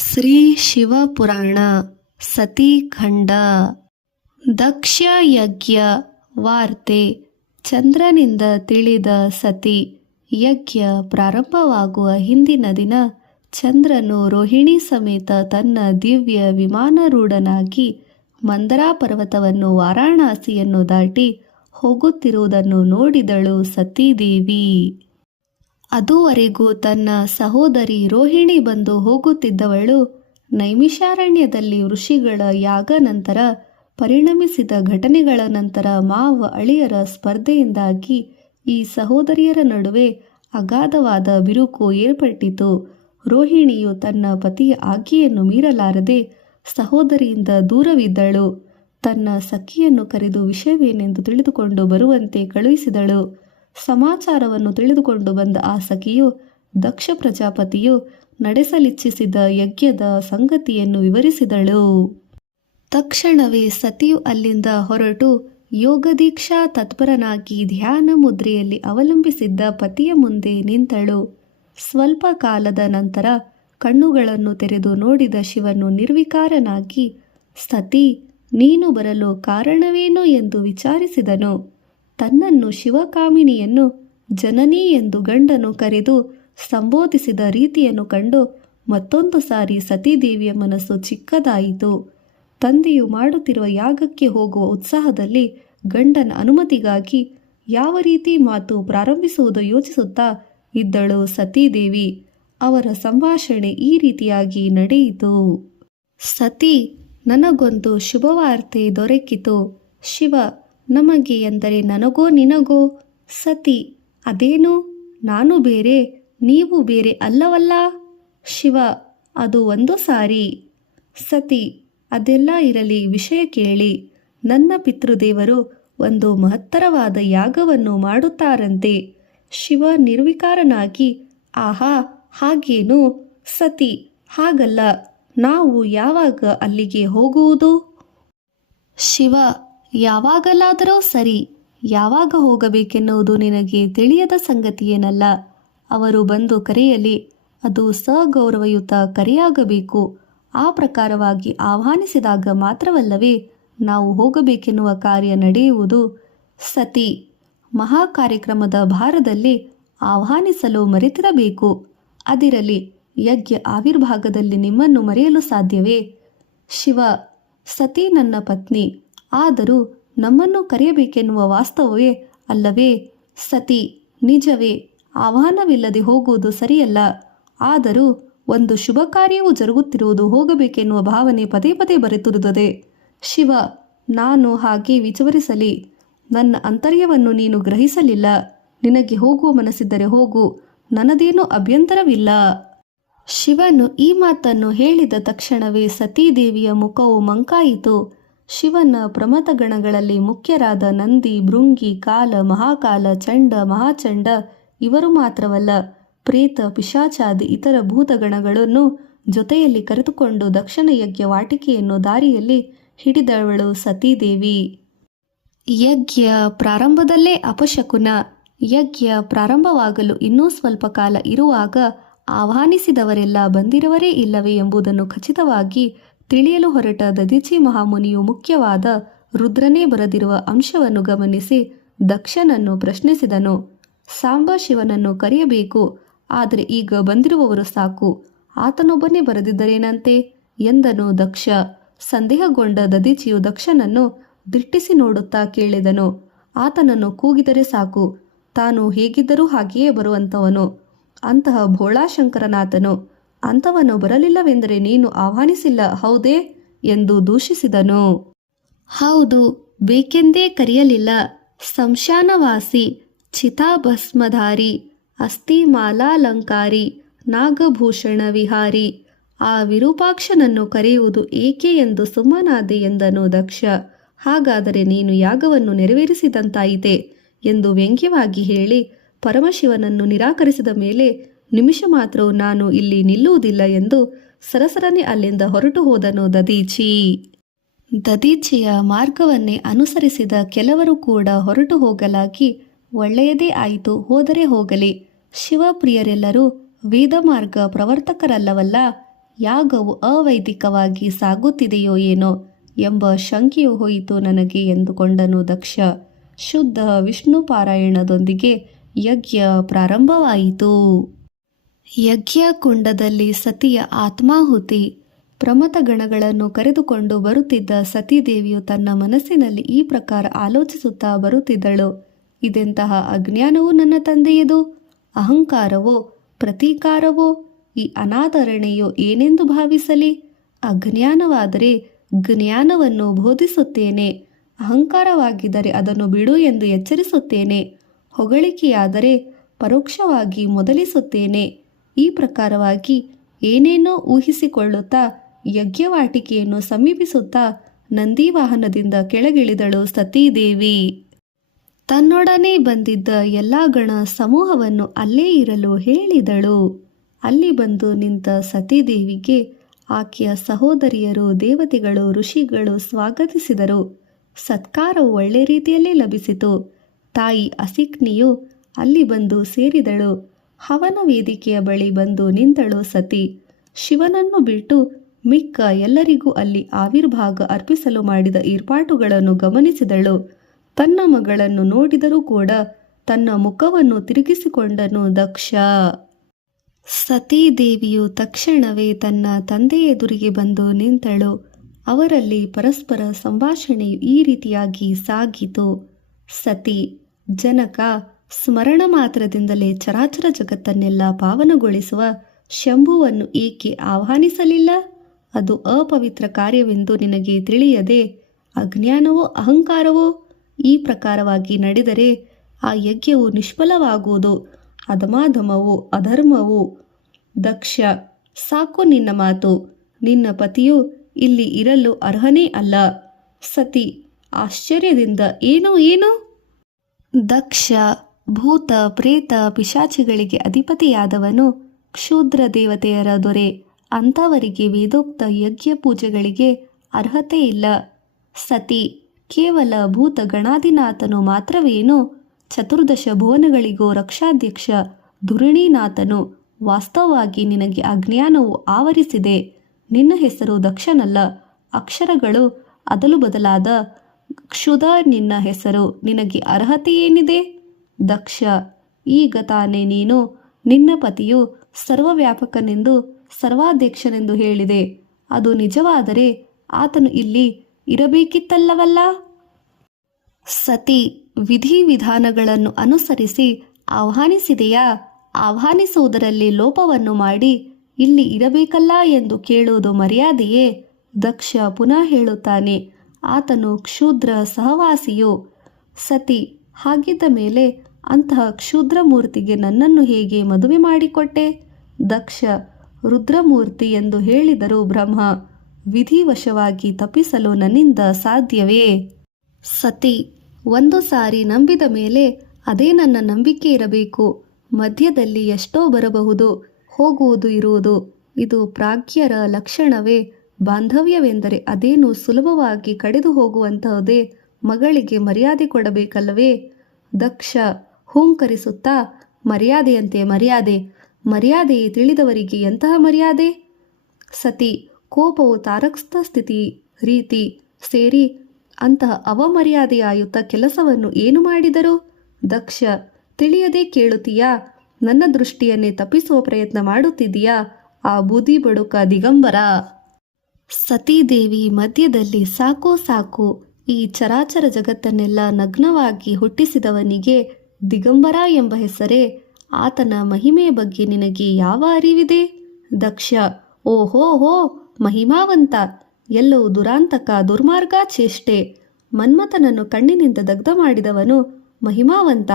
ಶ್ರೀ ಶಿವಪುರಾಣ ಸತೀಖಂಡ ದಕ್ಷ ಯಜ್ಞ ವಾರ್ತೆ. ಚಂದ್ರನಿಂದ ತಿಳಿದ ಸತಿ ಯಜ್ಞ ಪ್ರಾರಂಭವಾಗುವ ಹಿಂದಿನ ದಿನ ಚಂದ್ರನು ರೋಹಿಣಿ ಸಮೇತ ತನ್ನ ದಿವ್ಯ ವಿಮಾನರೂಢನಾಗಿ ಮಂದರಾ ಪರ್ವತವನ್ನು ವಾರಾಣಸಿಯನ್ನು ದಾಟಿ ಹೋಗುತ್ತಿರುವುದನ್ನು ನೋಡಿದಳು ಸತೀದೇವಿ. ಅದುವರೆಗೂ ತನ್ನ ಸಹೋದರಿ ರೋಹಿಣಿ ಬಂದು ಹೋಗುತ್ತಿದ್ದವಳು ನೈಮಿಷಾರಣ್ಯದಲ್ಲಿ ಋಷಿಗಳ ಯಾಗ ನಂತರ ಪರಿಣಮಿಸಿದ ಘಟನೆಗಳ ನಂತರ ಮಾವ ಅಳಿಯರ ಸ್ಪರ್ಧೆಯಿಂದಾಗಿ ಈ ಸಹೋದರಿಯರ ನಡುವೆ ಅಗಾಧವಾದ ಬಿರುಕು ಏರ್ಪಟ್ಟಿತು. ರೋಹಿಣಿಯು ತನ್ನ ಪತಿಯ ಆಜ್ಞೆಯನ್ನು ಮೀರಲಾರದೆ ಸಹೋದರಿಯಿಂದ ದೂರವಿದ್ದಳು. ತನ್ನ ಸಖಿಯನ್ನು ಕರೆದು ವಿಷಯವೇನೆಂದು ತಿಳಿದುಕೊಂಡು ಬರುವಂತೆ ಕಳುಹಿಸಿದಳು. ಸಮಾಚಾರವನ್ನು ತಿಳಿದುಕೊಂಡು ಬಂದ ಆ ಸಖಿಯು ದಕ್ಷ ಪ್ರಜಾಪತಿಯು ನಡೆಸಲಿಚ್ಛಿಸಿದ ಯಜ್ಞದ ಸಂಗತಿಯನ್ನು ವಿವರಿಸಿದಳು. ತಕ್ಷಣವೇ ಸತಿಯು ಅಲ್ಲಿಂದ ಹೊರಟು ಯೋಗದೀಕ್ಷಾ ತತ್ಪರನಾಗಿ ಧ್ಯಾನ ಮುದ್ರೆಯಲ್ಲಿ ಅವಲಂಬಿಸಿದ್ದ ಪತಿಯ ಮುಂದೆ ನಿಂತಳು. ಸ್ವಲ್ಪ ಕಾಲದ ನಂತರ ಕಣ್ಣುಗಳನ್ನು ತೆರೆದು ನೋಡಿದ ಶಿವನು ನಿರ್ವಿಕಾರನಾಗಿ, ಸತಿ, ನೀನು ಬರಲು ಕಾರಣವೇನು ಎಂದು ವಿಚಾರಿಸಿದನು. ತನ್ನನ್ನು ಶಿವಕಾಮಿನಿಯನ್ನು ಜನನಿ ಎಂದು ಗಂಡನು ಕರೆದು ಸಂಬೋಧಿಸಿದ ರೀತಿಯನ್ನು ಕಂಡು ಮತ್ತೊಂದು ಸಾರಿ ಸತೀದೇವಿಯ ಮನಸ್ಸು ಚಿಕ್ಕದಾಯಿತು. ತಂದೆಯು ಮಾಡುತ್ತಿರುವ ಯಾಗಕ್ಕೆ ಹೋಗುವ ಉತ್ಸಾಹದಲ್ಲಿ ಗಂಡನ ಅನುಮತಿಗಾಗಿ ಯಾವ ರೀತಿ ಮಾತು ಪ್ರಾರಂಭಿಸುವುದು ಯೋಚಿಸುತ್ತಾ ಇದ್ದಳು ಸತೀದೇವಿ. ಅವರ ಸಂಭಾಷಣೆ ಈ ರೀತಿಯಾಗಿ ನಡೆಯಿತು. ಸತಿ, ನನಗೊಂದು ಶುಭವಾರ್ತೆ ದೊರಕಿತು. ಶಿವ, ನಮಗೆ ಎಂದರೆ ನನಗೋ ನಿನಗೋ? ಸತಿ, ಅದೇನು? ನಾನು ಬೇರೆ ನೀವು ಬೇರೆ ಅಲ್ಲವಲ್ಲ? ಶಿವ, ಅದು ಒಂದು ಸಾರಿ. ಸತಿ, ಅದೆಲ್ಲ ಇರಲಿ, ವಿಷಯ ಕೇಳಿ. ನನ್ನ ಪಿತೃದೇವರು ಒಂದು ಮಹತ್ತರವಾದ ಯಾಗವನ್ನು ಮಾಡುತ್ತಾರಂತೆ. ಶಿವ ನಿರ್ವಿಕಾರನಾಗಿ, ಆಹಾ, ಹಾಗೇನು? ಸತಿ, ಹಾಗಲ್ಲ, ನಾವು ಯಾವಾಗ ಅಲ್ಲಿಗೆ ಹೋಗುವುದು? ಶಿವ, ಯಾವಾಗಲಾದರೂ ಸರಿ. ಯಾವಾಗ ಹೋಗಬೇಕೆನ್ನುವುದು ನಿನಗೆ ತಿಳಿಯದ ಸಂಗತಿಯೇನಲ್ಲ. ಅವರು ಬಂದು ಕರೆಯಲಿ, ಅದು ಸಗೌರವಯುತ ಕರೆಯಾಗಬೇಕು. ಆ ಪ್ರಕಾರವಾಗಿ ಆಹ್ವಾನಿಸಿದಾಗ ಮಾತ್ರವಲ್ಲವೇ ನಾವು ಹೋಗಬೇಕೆನ್ನುವ ಕಾರ್ಯ ನಡೆಯುವುದು. ಸತಿ, ಮಹಾ ಕಾರ್ಯಕ್ರಮದ ಭಾರದಲ್ಲಿ ಆಹ್ವಾನಿಸಲು ಮರೆತಿರಬೇಕು. ಅದಿರಲಿ, ಯಜ್ಞ ಆವಿರ್ಭಾಗದಲ್ಲಿ ನಿಮ್ಮನ್ನು ಮರೆಯಲು ಸಾಧ್ಯವೇ? ಶಿವ, ಸತಿ ನನ್ನ ಪತ್ನಿ, ಆದರೂ ನಮ್ಮನ್ನು ಕರೆಯಬೇಕೆನ್ನುವ ವಾಸ್ತವವೇ ಅಲ್ಲವೇ? ಸತಿ, ನಿಜವೇ, ಆಹ್ವಾನವಿಲ್ಲದೆ ಹೋಗುವುದು ಸರಿಯಲ್ಲ. ಆದರೂ ಒಂದು ಶುಭ ಕಾರ್ಯವೂ ಜರುಗುತ್ತಿರುವುದು ಹೋಗಬೇಕೆನ್ನುವ ಭಾವನೆ ಪದೇ ಪದೇ ಬರುತ್ತಿರುತ್ತದೆ. ಶಿವ, ನಾನು ಹಾಗೆ ವಿಚಾರಿಸಲಿ? ನನ್ನ ಅಂತರ್ಯವನ್ನು ನೀನು ಗ್ರಹಿಸಲಿಲ್ಲ. ನಿನಗೆ ಹೋಗುವ ಮನಸ್ಸಿದ್ದರೆ ಹೋಗು, ನನ್ನದೇನೂ ಅಭ್ಯಂತರವಿಲ್ಲ. ಶಿವನು ಈ ಮಾತನ್ನು ಹೇಳಿದ ತಕ್ಷಣವೇ ಸತೀದೇವಿಯ ಮುಖವು ಮಂಕಾಯಿತು. ಶಿವನ ಪ್ರಮಥಗಣಗಳಲ್ಲಿ ಮುಖ್ಯರಾದ ನಂದಿ, ಭೃಂಗಿ, ಕಾಲ, ಮಹಾಕಾಲ, ಚಂಡ, ಮಹಾಚಂಡ ಇವರು ಮಾತ್ರವಲ್ಲ, ಪ್ರೇತ, ಪಿಶಾಚಾದಿ ಇತರ ಭೂತಗಣಗಳನ್ನು ಜೊತೆಯಲ್ಲಿ ಕರೆದುಕೊಂಡು ದಕ್ಷಿಣ ಯಜ್ಞ ವಾಟಿಕೆಯನ್ನು ದಾರಿಯಲ್ಲಿ ಹಿಡಿದವಳು ಸತೀದೇವಿ. ಯಜ್ಞ ಪ್ರಾರಂಭದಲ್ಲೇ ಅಪಶಕುನ. ಯಜ್ಞ ಪ್ರಾರಂಭವಾಗಲು ಇನ್ನೂ ಸ್ವಲ್ಪ ಕಾಲ ಇರುವಾಗ ಆಹ್ವಾನಿಸಿದವರೆಲ್ಲ ಬಂದಿರುವರೇ ಇಲ್ಲವೇ ಎಂಬುದನ್ನು ಖಚಿತವಾಗಿ ತಿಳಿಯಲು ಹೊರಟ ದದೀಚಿ ಮಹಾಮುನಿಯು ಮುಖ್ಯವಾದ ರುದ್ರನೇ ಬರೆದಿರುವ ಅಂಶವನ್ನು ಗಮನಿಸಿ ದಕ್ಷನನ್ನು ಪ್ರಶ್ನಿಸಿದನು. ಸಾಂಬ ಶಿವನನ್ನು ಕರೆಯಬೇಕು, ಆದರೆ ಈಗ ಬಂದಿರುವವರು ಸಾಕು, ಆತನೊಬ್ಬನೇ ಬರೆದಿದ್ದರೇನಂತೆ ಎಂದನು ದಕ್ಷ. ಸಂದೇಹಗೊಂಡ ದದೀಚಿಯು ದಕ್ಷನನ್ನು ದಿಟ್ಟಿಸಿ ನೋಡುತ್ತಾ ಕೇಳಿದನು. ಆತನನ್ನು ಕೂಗಿದರೆ ಸಾಕು, ತಾನು ಹೇಗಿದ್ದರೂ ಹಾಗೆಯೇ ಬರುವಂಥವನು. ಅಂತಹ ಭೋಳಾಶಂಕರನಾಥನು. ಅಂಥವನು ಬರಲಿಲ್ಲವೆಂದರೆ ನೀನು ಆಹ್ವಾನಿಸಿಲ್ಲ, ಹೌದೇ ಎಂದು ದೂಷಿಸಿದನು. ಹೌದು, ಬೇಕೆಂದೇ ಕರೆಯಲಿಲ್ಲ. ಸಂಶಾನವಾಸಿ, ಚಿತಾಭಸ್ಮಧಾರಿ, ಅಸ್ಥಿಮಾಲಾಲಂಕಾರಿ, ನಾಗಭೂಷಣ ವಿಹಾರಿ ಆ ವಿರೂಪಾಕ್ಷನನ್ನು ಕರೆಯುವುದು ಏಕೆ ಎಂದು ಸುಮ್ಮನಾದೆ ಎಂದನು ದಕ್ಷ. ಹಾಗಾದರೆ ನೀನು ಯಾಗವನ್ನು ನೆರವೇರಿಸಿದಂತಾಯಿತೆ ಎಂದು ವ್ಯಂಗ್ಯವಾಗಿ ಹೇಳಿ ಪರಮಶಿವನನ್ನು ನಿರಾಕರಿಸಿದ ಮೇಲೆ ನಿಮಿಷ ಮಾತ್ರವೂ ನಾನು ಇಲ್ಲಿ ನಿಲ್ಲುವುದಿಲ್ಲ ಎಂದು ಸರಸರನೆ ಅಲ್ಲಿಂದ ಹೊರಟು ಹೋದನು ದದೀಚಿ. ದದೀಚಿಯ ಮಾರ್ಗವನ್ನೇ ಅನುಸರಿಸಿದ ಕೆಲವರು ಕೂಡ ಹೊರಟು ಹೋಗಲಾಗಿ, ಒಳ್ಳೆಯದೇ ಆಯಿತು, ಹೋದರೆ ಹೋಗಲಿ. ಶಿವಪ್ರಿಯರೆಲ್ಲರೂ ವೇದಮಾರ್ಗ ಪ್ರವರ್ತಕರಲ್ಲವಲ್ಲ, ಯಾಗವು ಅವೈದಿಕವಾಗಿ ಸಾಗುತ್ತಿದೆಯೋ ಏನೋ ಎಂಬ ಶಂಕೆಯು ಹೋಯಿತು ನನಗೆ ಎಂದುಕೊಂಡನು ದಕ್ಷ. ಶುದ್ಧ ವಿಷ್ಣು ಪಾರಾಯಣದೊಂದಿಗೆ ಯಜ್ಞ ಪ್ರಾರಂಭವಾಯಿತು. ಯಜ್ಞ ಕುಂಡದಲ್ಲಿ ಸತಿಯ ಆತ್ಮಾಹುತಿ. ಪ್ರಮಥಗಣಗಳನ್ನು ಕರೆದುಕೊಂಡು ಬರುತ್ತಿದ್ದ ಸತೀದೇವಿಯು ತನ್ನ ಮನಸ್ಸಿನಲ್ಲಿ ಈ ಪ್ರಕಾರ ಆಲೋಚಿಸುತ್ತಾ ಬರುತ್ತಿದ್ದಳು. ಇದೆಂತಹ ಅಜ್ಞಾನವು ನನ್ನ ತಂದೆಯದು? ಅಹಂಕಾರವೋ ಪ್ರತೀಕಾರವೋ? ಈ ಅನಾದರಣೆಯೋ ಏನೆಂದು ಭಾವಿಸಲಿ? ಅಜ್ಞಾನವಾದರೆ ಜ್ಞಾನವನ್ನು ಬೋಧಿಸುತ್ತೇನೆ, ಅಹಂಕಾರವಾಗಿದ್ದರೆ ಅದನ್ನು ಬಿಡು ಎಂದು ಎಚ್ಚರಿಸುತ್ತೇನೆ, ಹೊಗಳಿಕೆಯಾದರೆ ಪರೋಕ್ಷವಾಗಿ ಮೊದಲಿಸುತ್ತೇನೆ. ಈ ಪ್ರಕಾರವಾಗಿ ಏನೇನೋ ಊಹಿಸಿಕೊಳ್ಳುತ್ತಾ ಯಜ್ಞವಾಟಿಕೆಯನ್ನು ಸಮೀಪಿಸುತ್ತಾ ನಂದಿವಾಹನದಿಂದ ಕೆಳಗಿಳಿದಳು ಸತೀದೇವಿ. ತನ್ನೊಡನೆ ಬಂದಿದ್ದ ಎಲ್ಲ ಗಣ ಸಮೂಹವನ್ನು ಅಲ್ಲೇ ಇರಲು ಹೇಳಿದಳು. ಅಲ್ಲಿ ಬಂದು ನಿಂತ ಸತೀದೇವಿಗೆ ಆಕೆಯ ಸಹೋದರಿಯರು, ದೇವತೆಗಳು, ಋಷಿಗಳು ಸ್ವಾಗತಿಸಿದರು. ಸತ್ಕಾರವು ಒಳ್ಳೆ ರೀತಿಯಲ್ಲಿ ಲಭಿಸಿತು. ತಾಯಿ ಅಸಿಕ್ನಿಯು ಅಲ್ಲಿ ಬಂದು ಸೇರಿದಳು. ಹವನ ವೇದಿಕೆಯ ಬಳಿ ಬಂದು ನಿಂತಳು ಸತಿ. ಶಿವನನ್ನು ಬಿಟ್ಟು ಮಿಕ್ಕ ಎಲ್ಲರಿಗೂ ಅಲ್ಲಿ ಆವಿರ್ಭಾಗ ಅರ್ಪಿಸಲು ಮಾಡಿದ ಏರ್ಪಾಟುಗಳನ್ನು ಗಮನಿಸಿದಳು. ತನ್ನ ಮಗಳನ್ನು ನೋಡಿದರೂ ಕೂಡ ತನ್ನ ಮುಖವನ್ನು ತಿರುಗಿಸಿಕೊಂಡನು ದಕ್ಷ. ಸತೀದೇವಿಯು ತಕ್ಷಣವೇ ತನ್ನ ತಂದೆಯ ಎದುರಿಗೆ ಬಂದು ನಿಂತಳು. ಅವರಲ್ಲಿ ಪರಸ್ಪರ ಸಂಭಾಷಣೆಯು ಈ ರೀತಿಯಾಗಿ ಸಾಗಿತು. ಸತಿ, ಜನಕ ಸ್ಮರಣ ಮಾತ್ರದಿಂದಲೇ ಚರಾಚರ ಜಗತ್ತನ್ನೆಲ್ಲ ಪಾವನಗೊಳಿಸುವ ಶಂಭುವನ್ನು ಏಕೆ ಆಹ್ವಾನಿಸಲಿಲ್ಲ? ಅದು ಅಪವಿತ್ರ ಕಾರ್ಯವೆಂದು ನಿನಗೆ ತಿಳಿಯದೆ ಅಜ್ಞಾನವೋ ಅಹಂಕಾರವೋ? ಈ ಪ್ರಕಾರವಾಗಿ ನಡೆದರೆ ಆ ಯಜ್ಞವು ನಿಷ್ಫಲವಾಗುವುದು. ಅಧಮಾಧಮವು ಅಧರ್ಮವು. ದಕ್ಷ, ಸಾಕು ನಿನ್ನ ಮಾತು. ನಿನ್ನ ಪತಿಯು ಇಲ್ಲಿ ಇರಲು ಅರ್ಹನೇ ಅಲ್ಲ. ಸತಿ ಆಶ್ಚರ್ಯದಿಂದ ಏನು ಏನು? ದಕ್ಷ, ಭೂತ ಪ್ರೇತ ಪಿಶಾಚಿಗಳಿಗೆ ಅಧಿಪತಿಯಾದವನು, ಕ್ಷೂದ್ರ ದೇವತೆಯರ ದೊರೆ. ಅಂಥವರಿಗೆ ವೇದೋಕ್ತ ಯಜ್ಞ ಪೂಜೆಗಳಿಗೆ ಅರ್ಹತೆ ಇಲ್ಲ. ಸತಿ, ಕೇವಲ ಭೂತ ಗಣಾಧಿನಾಥನು ಮಾತ್ರವೇನು? ಚತುರ್ದಶ ಭುವನಗಳಿಗೂ ರಕ್ಷಾಧ್ಯಕ್ಷ ಧುರಿಣೀನಾಥನು. ವಾಸ್ತವವಾಗಿ ನಿನಗೆ ಅಜ್ಞಾನವು ಆವರಿಸಿದೆ. ನಿನ್ನ ಹೆಸರು ದಕ್ಷನಲ್ಲ, ಅಕ್ಷರಗಳು ಅದಲು ಬದಲಾದ ಕ್ಷುಧ ನಿನ್ನ ಹೆಸರು. ನಿನಗೆ ಅರ್ಹತೆ ಏನಿದೆ? ದಕ್ಷ, ಈಗ ತಾನೇ ನೀನು ನಿನ್ನ ಪತಿಯು ಸರ್ವವ್ಯಾಪಕನೆಂದು ಸರ್ವಾಧ್ಯಕ್ಷನೆಂದು ಹೇಳಿದೆ. ಅದು ನಿಜವಾದರೆ ಆತನು ಇಲ್ಲಿ ಇರಬೇಕಿತ್ತಲ್ಲವಲ್ಲ? ಸತಿ, ವಿಧಿವಿಧಾನಗಳನ್ನು ಅನುಸರಿಸಿ ಆಹ್ವಾನಿಸಿದೆಯಾ? ಆಹ್ವಾನಿಸುವುದರಲ್ಲಿ ಲೋಪವನ್ನು ಮಾಡಿ ಇಲ್ಲಿ ಇರಬೇಕಲ್ಲ ಎಂದು ಕೇಳುವುದು ಮರ್ಯಾದೆಯೇ? ದಕ್ಷ ಪುನಃ ಹೇಳುತ್ತಾನೆ, ಆತನು ಕ್ಷೂದ್ರ ಸಹವಾಸಿಯು. ಸತಿ, ಹಾಗಿದ್ದ ಮೇಲೆ ಅಂತಹ ಕ್ಷುದ್ರ ಮೂರ್ತಿಗೆ ನನ್ನನ್ನು ಹೇಗೆ ಮದುವೆ ಮಾಡಿಕೊಟ್ಟೆ? ದಕ್ಷ, ರುದ್ರಮೂರ್ತಿ ಎಂದು ಹೇಳಿದರು ಬ್ರಹ್ಮ. ವಿಧಿವಶವಾಗಿ ತಪ್ಪಿಸಲು ನನ್ನಿಂದ ಸಾಧ್ಯವೇ? ಸತಿ, ಒಂದು ಸಾರಿ ನಂಬಿದ ಮೇಲೆ ಅದೇ ನನ್ನ ನಂಬಿಕೆ ಇರಬೇಕು. ಮಧ್ಯದಲ್ಲಿ ಎಷ್ಟೋ ಬರಬಹುದು, ಹೋಗುವುದು ಇರುವುದು. ಇದು ಪ್ರಾಜ್ಞರ ಲಕ್ಷಣವೇ. ಬಾಂಧವ್ಯವೆಂದರೆ ಅದೇನು ಸುಲಭವಾಗಿ ಕಡಿದು ಹೋಗುವಂತಹದೇ. ಮಗಳಿಗೆ ಮರ್ಯಾದೆ ಕೊಡಬೇಕಲ್ಲವೇ? ದಕ್ಷ ಹೂಂಕರಿಸುತ್ತಾ, ಮರ್ಯಾದೆಯಂತೆ ಮರ್ಯಾದೆ. ಮರ್ಯಾದೆಯೇ ತಿಳಿದವರಿಗೆ ಎಂತಹ ಮರ್ಯಾದೆ? ಸತಿ, ಕೋಪವು ತಾರಕಸ್ಥ ಸ್ಥಿತಿ ರೀತಿ ಸೇರಿ ಅಂತಹ ಅವಮರ್ಯಾದೆಯಾಯುತ ಕೆಲಸವನ್ನು ಏನು ಮಾಡಿದರು? ದಕ್ಷ, ತಿಳಿಯದೆ ಕೇಳುತ್ತೀಯಾ? ನನ್ನ ದೃಷ್ಟಿಯನ್ನೇ ತಪ್ಪಿಸುವ ಪ್ರಯತ್ನ ಮಾಡುತ್ತಿದ್ದೀಯಾ? ಆ ಬೂದಿ ಬಡುಕ ದಿಗಂಬರ. ಸತೀದೇವಿ ಮಧ್ಯದಲ್ಲಿ, ಸಾಕು ಸಾಕು. ಈ ಚರಾಚರ ಜಗತ್ತನ್ನೆಲ್ಲ ನಗ್ನವಾಗಿ ಹುಟ್ಟಿಸಿದವನಿಗೆ ದಿಗಂಬರ ಎಂಬ ಹೆಸರೇ? ಆತನ ಮಹಿಮೆಯ ಬಗ್ಗೆ ನಿನಗೆ ಯಾವ ಅರಿವಿದೆ? ದಕ್ಷ, ಓಹೋ ಹೋ, ಮಹಿಮಾವಂತ. ಎಲ್ಲವೂ ದುರಾಂತಕ, ದುರ್ಮಾರ್ಗ ಚೇಷ್ಟೆ. ಮನ್ಮಥನನ್ನು ಕಣ್ಣಿನಿಂದ ದಗ್ಧ ಮಾಡಿದವನು ಮಹಿಮಾವಂತ.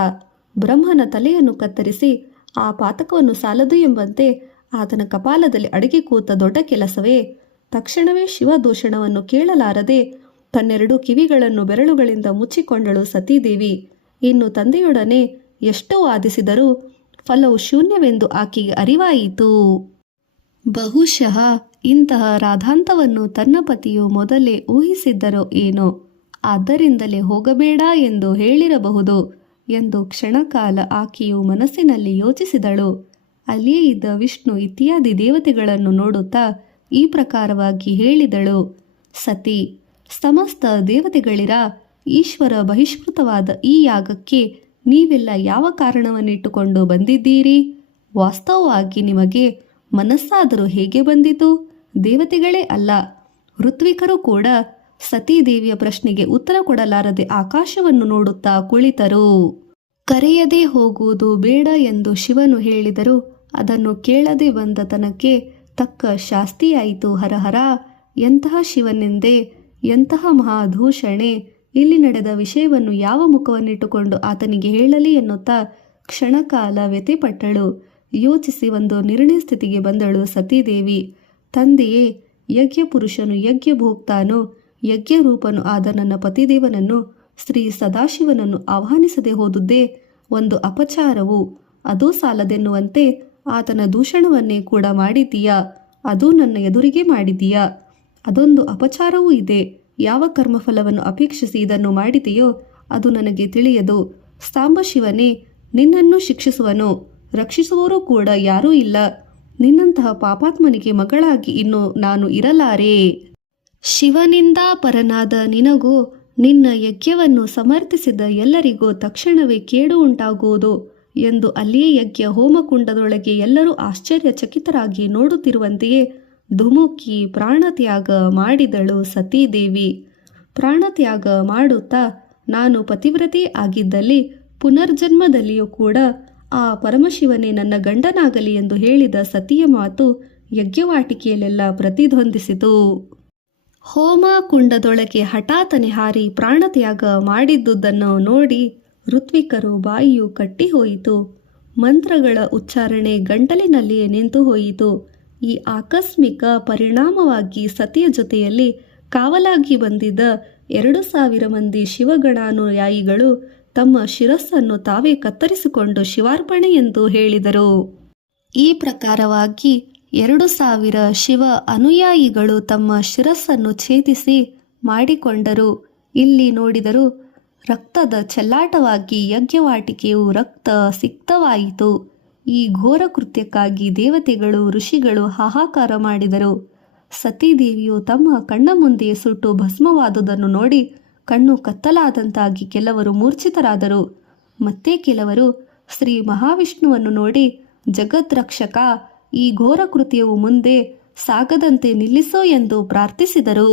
ಬ್ರಹ್ಮನ ತಲೆಯನ್ನು ಕತ್ತರಿಸಿ ಆ ಪಾತಕವನ್ನು ಸಾಲದು ಎಂಬಂತೆ ಆತನ ಕಪಾಲದಲ್ಲಿ ಅಡಗಿ ಕೂತ ದೊಡ್ಡ ಕೆಲಸವೇ? ತಕ್ಷಣವೇ ಶಿವದೂಷಣವನ್ನು ಕೇಳಲಾರದೆ ತನ್ನೆರಡು ಕಿವಿಗಳನ್ನು ಬೆರಳುಗಳಿಂದ ಮುಚ್ಚಿಕೊಂಡಳು ಸತೀದೇವಿ. ಇನ್ನು ತಂದೆಯೊಡನೆ ಎಷ್ಟು ವಾದಿಸಿದರೂ ಫಲವು ಶೂನ್ಯವೆಂದು ಆಕೆಗೆ ಅರಿವಾಯಿತು. ಬಹುಶಃ ಇಂತಹ ರಾಧಾಂತವನ್ನು ತನ್ನ ಪತಿಯು ಮೊದಲೇ ಊಹಿಸಿದ್ದರೋ ಏನೋ. ಆದ್ದರಿಂದಲೇ ಹೋಗಬೇಡ ಎಂದು ಹೇಳಿರಬಹುದು ಎಂದು ಕ್ಷಣಕಾಲ ಆಕೆಯು ಮನಸ್ಸಿನಲ್ಲಿ ಯೋಚಿಸಿದಳು. ಅಲ್ಲಿಯೇ ಇದ್ದ ವಿಷ್ಣು ಇತ್ಯಾದಿ ದೇವತೆಗಳನ್ನು ನೋಡುತ್ತಾ ಈ ಪ್ರಕಾರವಾಗಿ ಹೇಳಿದಳು. ಸತಿ, ಸಮಸ್ತ ದೇವತೆಗಳಿರ ಈಶ್ವರ ಬಹಿಷ್ಕೃತವಾದ ಈ ಯಾಗಕ್ಕೆ ನೀವೆಲ್ಲ ಯಾವ ಕಾರಣವನ್ನಿಟ್ಟುಕೊಂಡು ಬಂದಿದ್ದೀರಿ? ವಾಸ್ತವವಾಗಿ ನಿಮಗೆ ಮನಸ್ಸಾದರೂ ಹೇಗೆ ಬಂದಿತು? ದೇವತೆಗಳೇ ಅಲ್ಲ, ಋತ್ವಿಕರು ಕೂಡ ಸತೀದೇವಿಯ ಪ್ರಶ್ನೆಗೆ ಉತ್ತರ ಕೊಡಲಾರದೆ ಆಕಾಶವನ್ನು ನೋಡುತ್ತಾ ಕುಳಿತರು. ಕರೆಯದೆ ಹೋಗುವುದು ಬೇಡ ಎಂದು ಶಿವನು ಹೇಳಿದರು. ಅದನ್ನು ಕೇಳದೆ ಬಂದ ತನಕ್ಕೆ ತಕ್ಕ ಶಾಸ್ತಿಯಾಯಿತು. ಹರಹರ, ಎಂತಹ ಶಿವನೆಂದೇ, ಎಂತಹ ಮಹಾದೂಷಣೆ! ಇಲ್ಲಿ ನಡೆದ ವಿಷಯವನ್ನು ಯಾವ ಮುಖವನ್ನಿಟ್ಟುಕೊಂಡು ಆತನಿಗೆ ಹೇಳಲಿ ಎನ್ನುತ್ತಾ ಕ್ಷಣಕಾಲ ವ್ಯಥೆಪಟ್ಟಳು. ಯೋಚಿಸಿ ಒಂದು ನಿರ್ಣಯ ಸ್ಥಿತಿಗೆ ಬಂದಳು ಸತೀದೇವಿ. ತಂದೆಯೇ, ಯಜ್ಞಪುರುಷನು ಯಜ್ಞಭೋಕ್ತಾನು ಯಜ್ಞರೂಪನು ಆದ ನನ್ನ ಪತಿದೇವನನ್ನು ಶ್ರೀ ಸದಾಶಿವನನ್ನು ಆಹ್ವಾನಿಸದೆ ಹೋದುದೇ ಒಂದು ಅಪಚಾರವು. ಅದೂ ಸಾಲದೆನ್ನುವಂತೆ ಆತನ ದೂಷಣವನ್ನೇ ಕೂಡ ಮಾಡಿದ್ದೀಯಾ? ಅದು ನನ್ನ ಎದುರಿಗೆ ಮಾಡಿದ್ದೀಯಾ? ಅದೊಂದು ಅಪಚಾರವೂ ಇದೆ. ಯಾವ ಕರ್ಮಫಲವನ್ನು ಅಪೇಕ್ಷಿಸಿ ಇದನ್ನು ಮಾಡಿದೆಯೋ ಅದು ನನಗೆ ತಿಳಿಯದು. ಸಾಂಬಶಿವನೇ, ನಿನ್ನನ್ನು ಶಿಕ್ಷಿಸುವನು, ರಕ್ಷಿಸುವವರು ಕೂಡ ಯಾರೂ ಇಲ್ಲ. ನಿನ್ನಂತಹ ಪಾಪಾತ್ಮನಿಗೆ ಮಗಳಾಗಿ ಇನ್ನು ನಾನು ಇರಲಾರೆ. ಶಿವನಿಂದ ಪರನಾದ ನಿನಗೂ ನಿನ್ನ ಯಜ್ಞವನ್ನು ಸಮರ್ಥಿಸಿದ ಎಲ್ಲರಿಗೂ ತಕ್ಷಣವೇ ಕೇಡು ಉಂಟಾಗುವುದು ಎಂದು ಅಲ್ಲಿಯೇ ಯಜ್ಞ ಹೋಮಕುಂಡದೊಳಗೆ ಎಲ್ಲರೂ ಆಶ್ಚರ್ಯಚಕಿತರಾಗಿ ನೋಡುತ್ತಿರುವಂತೆಯೇ ಧುಮುಕಿ ಪ್ರಾಣತ್ಯಾಗ ಮಾಡಿದಳು ಸತೀದೇವಿ. ಪ್ರಾಣತ್ಯಾಗ ಮಾಡುತ್ತಾ, ನಾನು ಪತಿವ್ರತೆ ಆಗಿದ್ದಲ್ಲಿ ಪುನರ್ಜನ್ಮದಲ್ಲಿಯೂ ಕೂಡ ಆ ಪರಮಶಿವನೇ ನನ್ನ ಗಂಡನಾಗಲಿ ಎಂದು ಹೇಳಿದ ಸತಿಯ ಮಾತು ಯಜ್ಞವಾಟಿಕೆಯಲ್ಲೆಲ್ಲ ಪ್ರತಿಧ್ವನಿಸಿತು. ಹೋಮ ಕುಂಡದೊಳಗೆ ಹಠಾತ್ತನೆ ಹಾರಿ ಪ್ರಾಣತ್ಯಾಗ ಮಾಡಿದ್ದುದನ್ನು ನೋಡಿ ಋತ್ವಿಕರು ಬಾಯಿಯು ಕಟ್ಟಿ ಹೋಯಿತು. ಮಂತ್ರಗಳ ಉಚ್ಚಾರಣೆ ಗಂಟಲಿನಲ್ಲಿಯೇ ನಿಂತು ಹೋಯಿತು. ಈ ಆಕಸ್ಮಿಕ ಪರಿಣಾಮವಾಗಿ ಸತಿಯ ಜೊತೆಯಲ್ಲಿ ಕಾವಲಾಗಿ ಬಂದಿದ್ದ 2,000 ಮಂದಿ ಶಿವಗಣಾನುಯಾಯಿಗಳು ತಮ್ಮ ಶಿರಸ್ಸನ್ನು ತಾವೇ ಕತ್ತರಿಸಿಕೊಂಡು ಶಿವಾರ್ಪಣೆ ಎಂದು ಹೇಳಿದರು. ಈ ಪ್ರಕಾರವಾಗಿ 2,000 ಶಿವ ಅನುಯಾಯಿಗಳು ತಮ್ಮ ಶಿರಸ್ಸನ್ನು ಛೇದಿಸಿ ಮಾಡಿಕೊಂಡರು. ಇಲ್ಲಿ ನೋಡಿದರೂ ರಕ್ತದ ಚೆಲ್ಲಾಟವಾಗಿ ಯಜ್ಞವಾಟಿಕೆಯು ರಕ್ತ ಸಿಕ್ತವಾಯಿತು. ಈ ಘೋರ ಕೃತ್ಯಕ್ಕಾಗಿ ದೇವತೆಗಳು ಋಷಿಗಳು ಹಾಹಾಕಾರ ಮಾಡಿದರು. ಸತೀದೇವಿಯು ತಮ್ಮ ಕಣ್ಣ ಮುಂದೆಯೇ ಸುಟ್ಟು ಭಸ್ಮವಾದುದನ್ನು ನೋಡಿ ಕಣ್ಣು ಕತ್ತಲಾದಂತಾಗಿ ಕೆಲವರು ಮೂರ್ಛಿತರಾದರು. ಮತ್ತೆ ಕೆಲವರು ಶ್ರೀ ಮಹಾವಿಷ್ಣುವನ್ನು ನೋಡಿ, ಜಗದ್ರಕ್ಷಕ, ಈ ಘೋರ ಕೃತ್ಯವು ಮುಂದೆ ಸಾಗದಂತೆ ನಿಲ್ಲಿಸೋ ಎಂದು ಪ್ರಾರ್ಥಿಸಿದರು.